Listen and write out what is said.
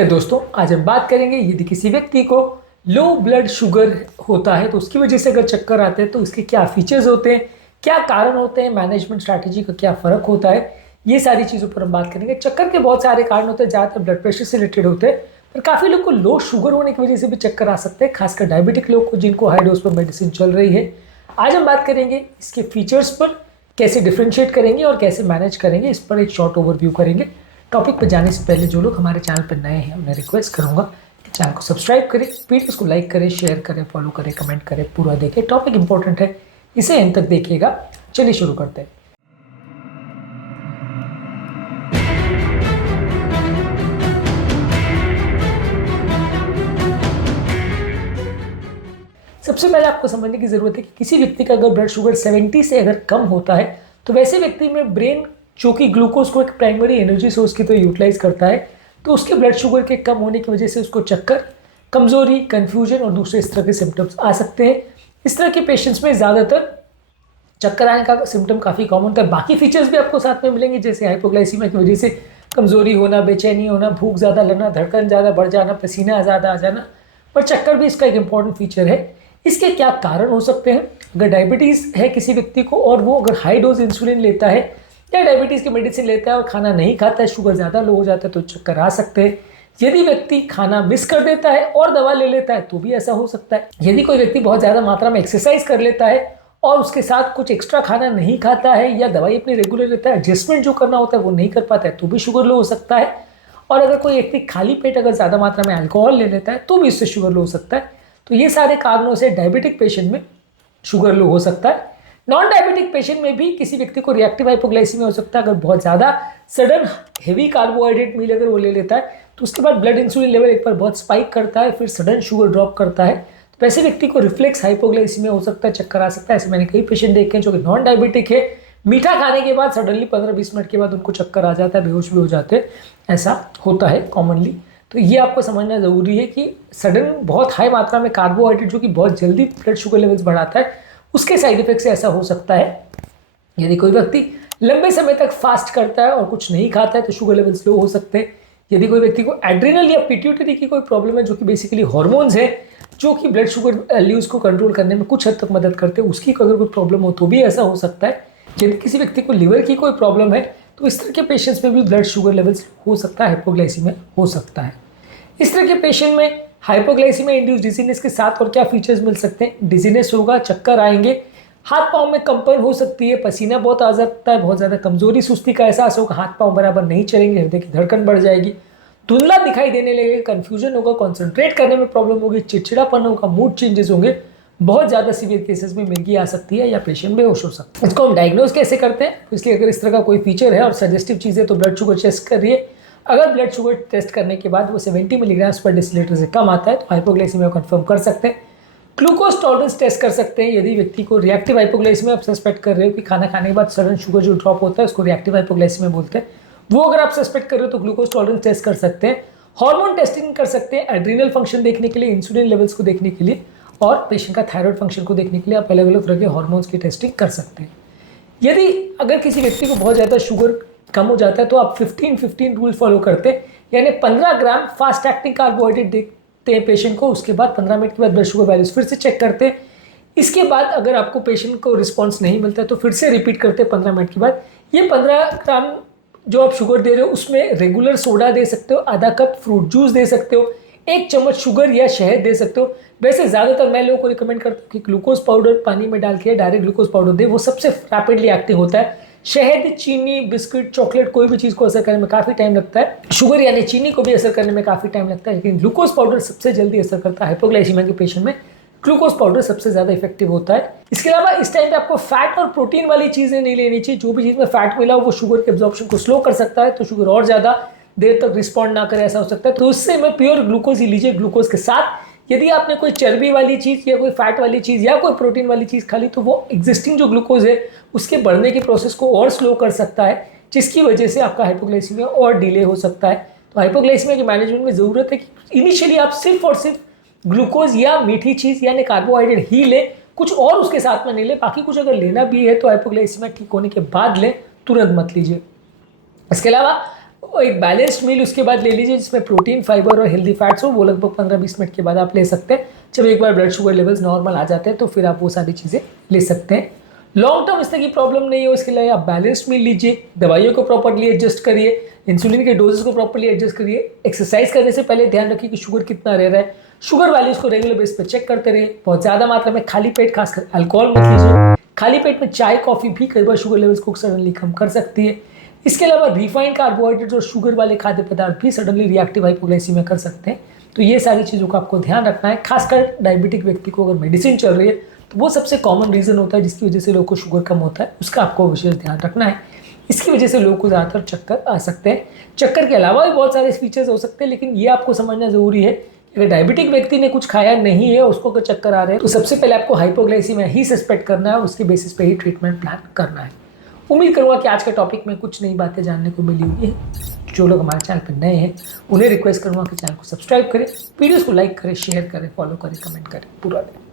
नमस्कार दोस्तों, आज हम बात करेंगे यदि किसी व्यक्ति को लो ब्लड शुगर होता है तो उसकी वजह से अगर चक्कर आते हैं तो इसके क्या फीचर्स होते हैं, क्या कारण होते हैं, मैनेजमेंट स्ट्रैटेजी का क्या फ़र्क होता है, ये सारी चीज़ों पर हम बात करेंगे। चक्कर के बहुत सारे कारण होते हैं, ज़्यादातर ब्लड प्रेशर से रिलेटेड होते हैं, पर काफ़ी लोग को लो शुगर होने की वजह से भी चक्कर आ सकते हैं, खासकर डायबिटिक लोग को जिनको हाई डोज पर मेडिसिन चल रही है। आज हम बात करेंगे इसके फीचर्स पर, कैसे डिफ्रेंशिएट करेंगे और कैसे मैनेज करेंगे, इस पर एक शॉर्ट ओवरव्यू करेंगे। टॉपिक पर जाने से पहले जो लोग हमारे चैनल पर नए हैं उन्हें रिक्वेस्ट करूंगा कि चैनल को सब्सक्राइब करें, वीडियोस को लाइक करें, शेयर करें, फॉलो करें, कमेंट करें, पूरा देखें। टॉपिक इंपॉर्टेंट है, इसे एंड तक देखिएगा। चलिए शुरू करते हैं। सबसे पहले आपको समझने की जरूरत है कि किसी व्यक्ति का अगर ब्लड शुगर 70 से अगर कम होता है तो वैसे व्यक्ति में ब्रेन जो कि ग्लूकोज को एक प्राइमरी एनर्जी सोर्स की तरह यूटिलाइज करता है, तो उसके ब्लड शुगर के कम होने की वजह से उसको चक्कर, कमजोरी, कंफ्यूजन और दूसरे इस तरह के सिम्टम्स आ सकते हैं। इस तरह के पेशेंट्स में ज़्यादातर चक्कर आने का सिम्टम काफ़ी कॉमन होता है। बाकी फीचर्स भी आपको साथ में मिलेंगे, जैसे हाइपोग्लाइसीमिया की वजह से कमजोरी होना, बेचैनी होना, भूख ज़्यादा लगना, धड़कन ज़्यादा बढ़ जाना, पसीना ज़्यादा आ जाना, पर चक्कर भी इसका एक इंपॉर्टेंट फीचर है। इसके क्या कारण हो सकते हैं? अगर डायबिटीज़ है किसी व्यक्ति को और वो अगर हाई डोज इंसुलिन लेता है या डायबिटीज़ की मेडिसिन लेता है और खाना नहीं खाता है, शुगर ज़्यादा लो हो जाता है तो चक्कर आ सकते हैं। यदि व्यक्ति खाना मिस कर देता है और दवा ले लेता है तो भी ऐसा हो सकता है। यदि कोई व्यक्ति बहुत ज़्यादा मात्रा में एक्सरसाइज कर लेता है और उसके साथ कुछ एक्स्ट्रा खाना नहीं खाता है या दवाई अपनी रेगुलर लेता है, एडजस्टमेंट जो करना होता है वो नहीं कर पाता है तो भी शुगर लो हो सकता है। और अगर कोई व्यक्ति खाली पेट अगर ज़्यादा मात्रा में अल्कोहल ले लेता है तो भी इससे शुगर लो हो सकता है। तो ये सारे कारणों से डायबिटिक पेशेंट में शुगर लो हो सकता है। नॉन डायबिटिक पेशेंट में भी किसी व्यक्ति को रिएक्टिव हाइपोग्लाइसीमिया हो सकता है। अगर बहुत ज़्यादा सडन हेवी कार्बोहाइड्रेट मील अगर वो ले लेता है तो उसके बाद ब्लड इंसुलिन लेवल एक बार बहुत स्पाइक करता है, फिर सडन शुगर ड्रॉप करता है, तो वैसे व्यक्ति को रिफ्लेक्स हाइपोग्लाइसीमिया हो सकता है, चक्कर आ सकता है। ऐसे मैंने कई पेशेंट देखे हैं जो कि नॉन डायबिटिक है, मीठा खाने के बाद सडनली 15-20 मिनट के बाद उनको चक्कर आ जाता है, बेहोश भी हो जाते हैं, ऐसा होता है कॉमनली। तो ये आपको समझना ज़रूरी है कि सडन बहुत हाई मात्रा में कार्बोहाइड्रेट जो कि बहुत जल्दी ब्लड शुगर लेवल्स बढ़ाता है, उसके साइड इफेक्ट से ऐसा हो सकता है। यदि कोई व्यक्ति लंबे समय तक फास्ट करता है और कुछ नहीं खाता है तो शुगर लेवल्स लो हो सकते हैं। यदि कोई व्यक्ति को एड्रिनल या पिट्यूटरी की कोई प्रॉब्लम है, जो कि बेसिकली हार्मोन्स है जो कि ब्लड शुगर वैल्यूज़ को कंट्रोल करने में कुछ हद तक मदद करते हैं, उसकी अगर कोई प्रॉब्लम हो तो भी ऐसा हो सकता है। यदि किसी व्यक्ति को लिवर की कोई प्रॉब्लम है तो इस तरह के पेशेंट्स में भी ब्लड शुगर लेवल्स हो सकता है, हाइपोग्लाइसीमिया हो सकता है। इस तरह के पेशेंट में हाइपोग्लाइसीमिया इंड्यूस डिजीनेस के साथ और क्या फीचर्स मिल सकते हैं? डिजीनेस होगा, चक्कर आएंगे, हाथ पांव में कंपन हो सकती है, पसीना बहुत आ सकता है, बहुत ज़्यादा कमजोरी, सुस्ती का एहसास होगा, हाथ पांव बराबर नहीं चलेंगे, हृदय की धड़कन बढ़ जाएगी, धुंधला दिखाई देने लगेगा, कंफ्यूजन होगा, कॉन्सेंट्रेट करने में प्रॉब्लम होगी, चिड़चिड़ापन होगा, मूड चेंजेस होंगे, बहुत ज़्यादा सीवियर केसेस में मिर्गी आ सकती है या पेशेंट बेहोश हो सकता है। इसको हम डायग्नोज कैसे करते हैं? इसलिए अगर इस तरह का कोई फीचर है और सजेस्टिव चीज़ है तो ब्लड शुगर टेस्ट करिए। अगर ब्लड शुगर टेस्ट करने के बाद वो 70 मिलीग्राम पर डेसीलीटर से कम आता है तो हाइपोग्लाइसीमिया कंफर्म कर सकते हैं। ग्लूकोज टॉलरेंस टेस्ट कर सकते हैं। यदि व्यक्ति को रिएक्टिव हाइपोग्लाइसीमिया आप सस्पेक्ट कर रहे हो कि खाना खाने के बाद सडन शुगर जो ड्रॉप होता है उसको रिएक्टिव हाइपोग्लाइसीमिया बोलते हैं, वो अगर आप सस्पेक्ट कर रहे हो तो ग्लूकोज टॉलरेंस टेस्ट कर सकते हैं। हार्मोन टेस्टिंग कर सकते हैं एड्रिनल फंक्शन देखने के लिए, इंसुलिन लेवल्स को देखने के लिए और पेशेंट का थायराइड फंक्शन को देखने के लिए आप अलग अलग तरह के हार्मोन्स की टेस्टिंग कर सकते हैं। यदि अगर किसी व्यक्ति को बहुत ज़्यादा शुगर कम हो जाता है तो आप 15-15 रूल फॉलो करते हैं, यानी 15 ग्राम फास्ट एक्टिंग कार्बोहाइड्रेट देते हैं पेशेंट को, उसके बाद 15 मिनट के बाद ब्लड शुगर वैल्यूज फिर से चेक करते हैं। इसके बाद अगर आपको पेशेंट को रिस्पॉन्स नहीं मिलता है तो फिर से रिपीट करते हैं 15 मिनट के बाद। ये 15 ग्राम जो आप शुगर दे रहे हो उसमें रेगुलर सोडा दे सकते हो, आधा कप फ्रूट जूस दे सकते हो, 1 चम्मच शुगर या शहद दे सकते हो। वैसे ज़्यादातर मैं लोगों को रिकमेंड करता हूँ कि ग्लूकोज पाउडर पानी में डाल के डायरेक्ट ग्लूकोज पाउडर दे, वो सबसे रैपिडली एक्टिव होता है। शहद, चीनी, बिस्किट, चॉकलेट कोई भी चीज़ को असर करने में काफ़ी टाइम लगता है, शुगर यानी चीनी को भी असर करने में काफ़ी टाइम लगता है, लेकिन ग्लूकोज पाउडर सबसे जल्दी असर करता है। हाइपोग्लाइसीमिया के पेशेंट में ग्लूकोज पाउडर सबसे ज़्यादा इफेक्टिव होता है। इसके अलावा इस टाइम पे आपको फैट और प्रोटीन वाली चीज़ें नहीं लेनी चाहिए। जो भी चीज़ में फैट मिला हो वो शुगर के एब्जॉर्प्शन को स्लो कर सकता है, तो शुगर और ज़्यादा देर तक रिस्पॉन्ड ना करे, ऐसा हो सकता है। तो उससे मैं प्योर ग्लूकोज ही लीजिए। ग्लूकोज के साथ यदि आपने कोई चर्बी वाली चीज़ या कोई फैट वाली चीज़ या कोई प्रोटीन वाली चीज़ खा ली तो वो एग्जिस्टिंग जो ग्लूकोज है उसके बढ़ने की प्रोसेस को और स्लो कर सकता है, जिसकी वजह से आपका हाइपोग्लाइसीमिया और डिले हो सकता है। तो हाइपोग्लाइसीमिया के मैनेजमेंट में ज़रूरत है कि इनिशियली आप सिर्फ और सिर्फ ग्लूकोज या मीठी चीज़ यानी कार्बोहाइड्रेट ही ले, कुछ और उसके साथ में नहीं ले। बाकी कुछ अगर लेना भी है तो हाइपोग्लाइसीमिया ठीक होने के बाद लें, तुरंत मत लीजिए। इसके अलावा और एक बैलेंस्ड मील उसके बाद ले लीजिए जिसमें प्रोटीन, फाइबर और हेल्दी फैट्स हो, वो लगभग 15-20 मिनट के बाद आप ले सकते हैं। जब एक बार ब्लड शुगर लेवल्स नॉर्मल आ जाते हैं तो फिर आप वो सारी चीज़ें ले सकते हैं। लॉन्ग टर्म इस तरह की प्रॉब्लम नहीं है, उसके लिए आप बैलेंस्ड मील लीजिए, दवाइयों को प्रॉपरली एडजस्ट करिए, इंसुलिन के डोजेस को प्रॉपरली एडजस्ट करिए, एक्सरसाइज करने से पहले ध्यान रखिए कि शुगर कितना रह रहा है, शुगर वैल्यूज को रेगुलर बेस पर चेक करते रहिए। बहुत ज़्यादा मात्रा में खाली पेट, खासकर अल्कोहल मत लीजिए। खाली पेट में चाय कॉफ़ी भी कई बार शुगर लेवल्स को सडनली कम कर सकती है। इसके अलावा रिफाइंड कार्बोहाइड्रेट और शुगर वाले खाद्य पदार्थ भी सडनली रिएक्टिव हाइपोग्लाइसीमिया कर सकते हैं। तो ये सारी चीज़ों का आपको ध्यान रखना है। खासकर डायबिटिक व्यक्ति को अगर मेडिसिन चल रही है तो वो सबसे कॉमन रीज़न होता है जिसकी वजह से लोगों को शुगर कम होता है, उसका आपको विशेष ध्यान रखना है। इसकी वजह से लोगों को ज़्यादातर चक्कर आ सकते हैं। चक्कर के अलावा भी बहुत सारे फीचर्स हो सकते हैं, लेकिन ये आपको समझना ज़रूरी है कि अगर डायबिटिक व्यक्ति ने कुछ खाया नहीं है, उसको अगर चक्कर आ रहे हैं तो सबसे पहले आपको हाइपोग्लाइसीमिया ही सस्पेक्ट करना है और उसके बेसिस पे ही ट्रीटमेंट प्लान करना है। उम्मीद करूँगा कि आज के टॉपिक में कुछ नई बातें जानने को मिली होगी। जो लोग हमारे चैनल पर नए हैं उन्हें रिक्वेस्ट करूँगा कि चैनल को सब्सक्राइब करें, वीडियोज़ को लाइक करें, शेयर करें, फॉलो करें, कमेंट करें। पूरा दिन।